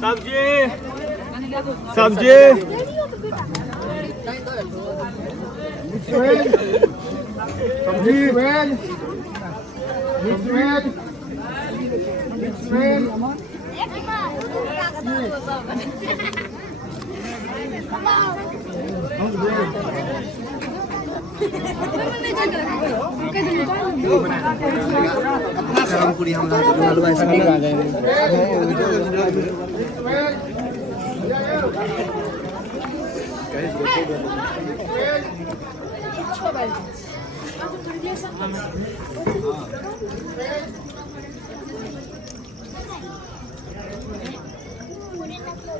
सब्जी सब्जी पूरी हम हलवा ऐसा नहीं खा जाएंगे।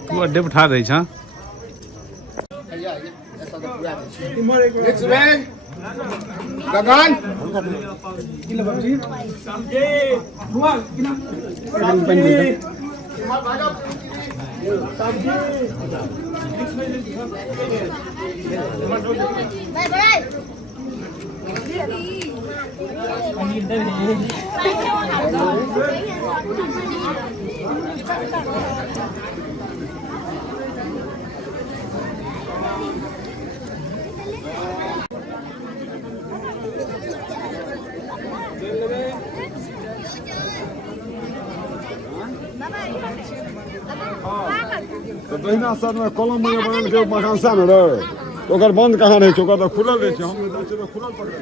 तू अड्डे उठा रही छा गगन तो तहिना सर में कलम में बनल के मकान सा न रहे तो ओकर बंद कहाँ रहे छै ओकर तो खुलल रहे छै हम इधर से खुलल पकड़े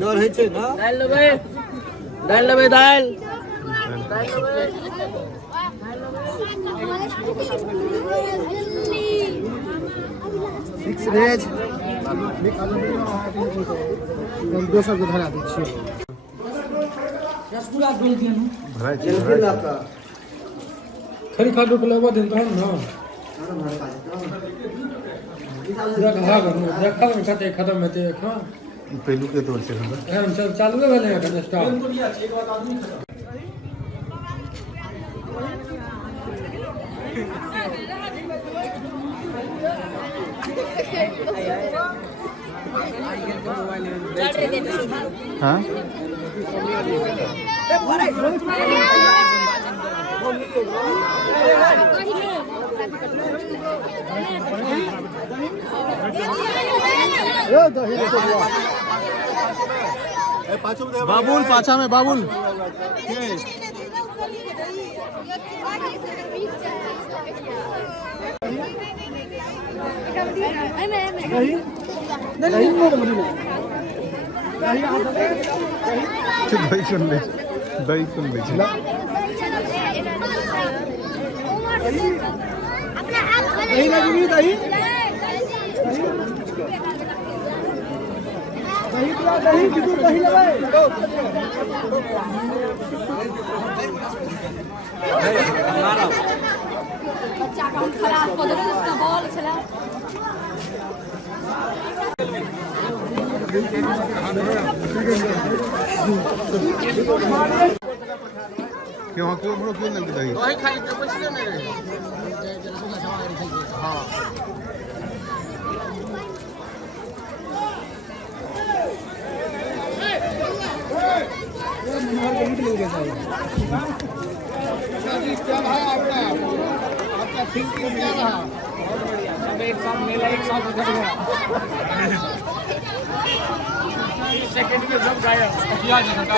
डर है छै ना दाल लेबै दाल फिक्स भेज दोसर को धरा दै छियै रसगुल्ला बोल दियौ खरी खादो के लेबो दिन तहन ना पूरा कहा करू देखा में कते खत्म हेतै एखन पहलू के तौर से हम सब चालू भेलै एखन स्टार्ट हाँ बाबुल पाछा में बाबुल दही सुन ले खराब बॉल चला क्यों क्यों बड़ो क्यों नहीं दही वही खाली तो कुछ नहीं रहे हां क्या भाई आपका थिंकिंग क्या रहा सब एक साथ मेला एक साथ उधर गया सेकंड में सब गायब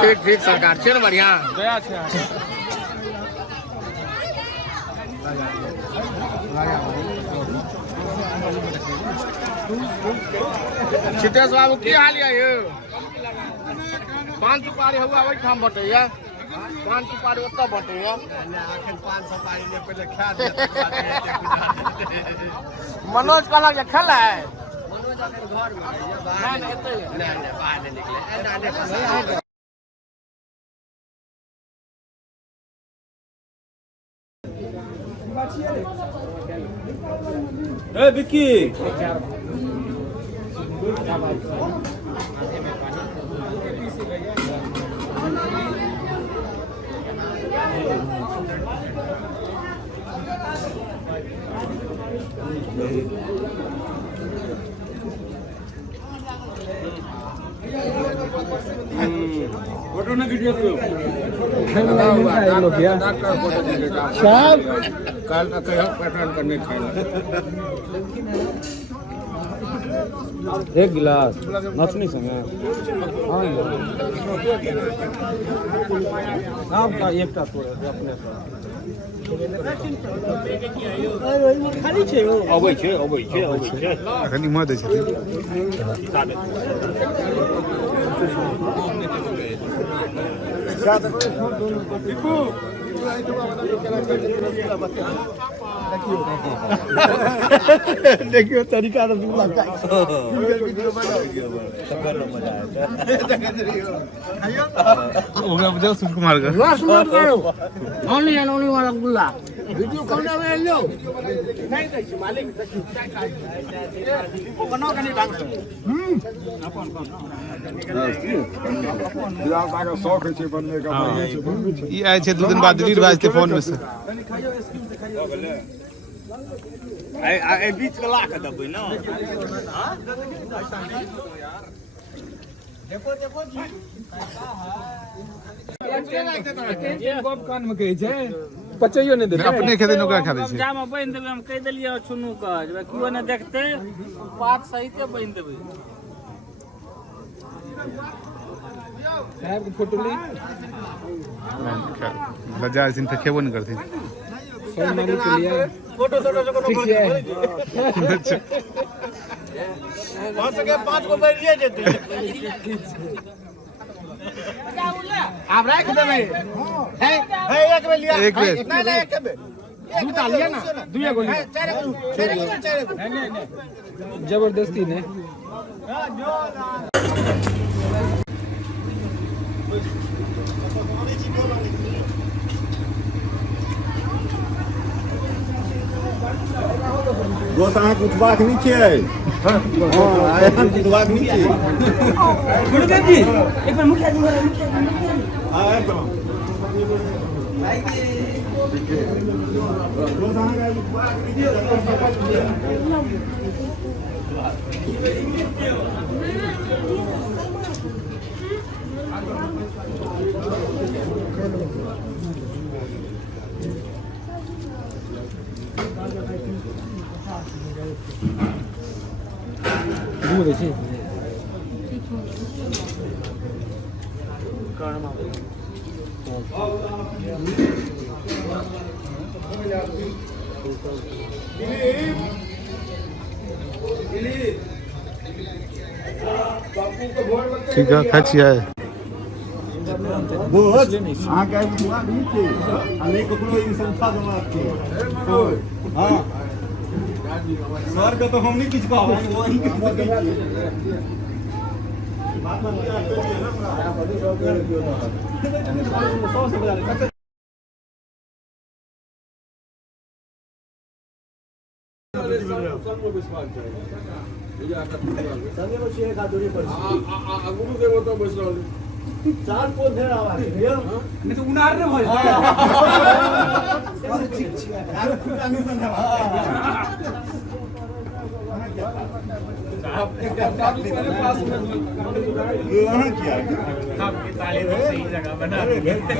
ठीक ठीक सरकार छे ना बढ़िया गया छे सिद्धेश बाबू की हाल है ये 5 सुपारी हुआ वही ठाम बटैया 5 सुपारी ओतऽ बटैया आखिर 5 सुपारी ने पहले खा दे मनोज कहलक जे खेला है मनोज अखन घर में बाहर नहीं बाहर नहीं निकले ए विक्की फोटो ना वीडियो साहब काल का पैटर्न करने एक गिलास नचनी संगे आपका एकटा तोड़े अपने खाली छै अबै छै एखन इम्हर दै छथिन देखियो तरीका तो हो गया बजाओ सुकुमार का रस मत करो ओनली एंड ओनली वाला गुल्ला वीडियो कौन में लो नहीं दै छी मालिक ओ बनाओ कनी ढंग से बियाह का शौक है बनने का ये आए छे 2 दिन बाद डिलीट भए जेतै फोन में से आई बीच के ला के देबै ना देखो देखो जी गप कान में कहै छै पचैयो नहि देतै अपने खेतै ओकरा खा दै छै जाम बांध देबै हम कह देलियै छुनू के जे कियो ने देखतै बात सहिते बांध देबै साहब के फोटो ली लज्जा सिन पे खेबो नहीं करथिन सम्मान के लिए फोटो ठीक है हो सके 5 को बैठिए देते आप रख देबै है एक में लिया एक बेर। नहीं नहीं एक में जूता लिया ना दुए गो लिया चार नहीं जबरदस्ती ने दोस्त अहाँ उठबाक नहीं छै अहाँ उठबाक नहीं छै गुरुदेव जी एक बार मुखिया जी घुम दै छी ठीक है खाइ छियै बोझ अहाँ के उठबाक नहीं छै आ नहीं ककरो ई संस्था देबाक छै हां सर के तो हम नहीं किछ कहब वही कह सकै छी बात में क्या करिए ना गुरुदेव तो बैसल चार पोल धर आवाज नहीं तो उनार रे भइ ठीक छै यार खुदा नहीं संधा साहब एक पास में यहाँ किया ताली तो सही जगह बना